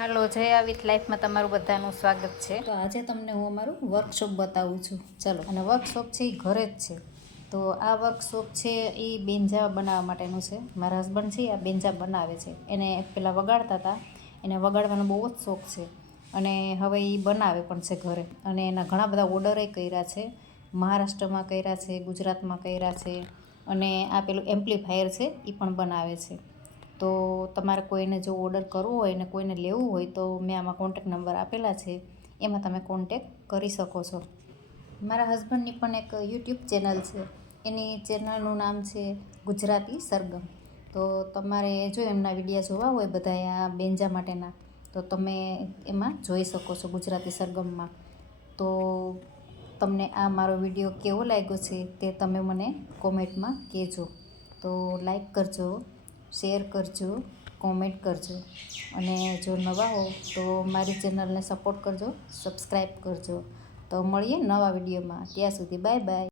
હાલો, જયા with લાઈફમાં તમારું બધાનું સ્વાગત છે. તો આજે તમને હું અમારું વર્કશોપ બતાવું છું. ચલો, અને વર્કશોપ છે એ ઘરે જ છે. તો આ વર્કશોપ છે એ બેન્જા બનાવવા માટેનું છે. મારા હસબન્ડ છે આ બેન્જા બનાવે છે. એને પહેલાં વગાડતા હતા, એને વગાડવાનો બહુ જ શોખ છે અને હવે એ બનાવે પણ છે ઘરે. અને એના ઘણા બધા ઓર્ડરે કર્યા છે. મહારાષ્ટ્રમાં કર્યા છે, ગુજરાતમાં કર્યા છે, અને આ પેલું એમ્પ્લીફાયર છે એ પણ બનાવે છે. તો તમારે કોઈને જો ઓર્ડર કરવો હોય ને કોઈને લેવું હોય તો મેં આમાં કોન્ટેક નંબર આપેલા છે, એમાં તમે કોન્ટેક કરી શકો છો. મારા હસબન્ડની પણ એક યુટ્યુબ ચેનલ છે, એની ચેનલનું નામ છે ગુજરાતી સરગમ. તો તમારે જો એમના વિડીયો જોવા હોય બધા આ બેન્જા માટેના, તો તમે એમાં જોઈ શકો છો ગુજરાતી સરગમમાં. તો તમને આ મારો વિડીયો કેવો લાગ્યો છે તે તમે મને કોમેન્ટમાં કહેજો. તો લાઈક કરજો, શેર કરજો, કોમેન્ટ કરજો, અને જો નવા હો તો મારી ચેનલને સપોર્ટ કરજો, સબસ્ક્રાઈબ કરજો. તો મળીએ નવા વિડીયોમાં. ત્યાં સુધી બાય બાય.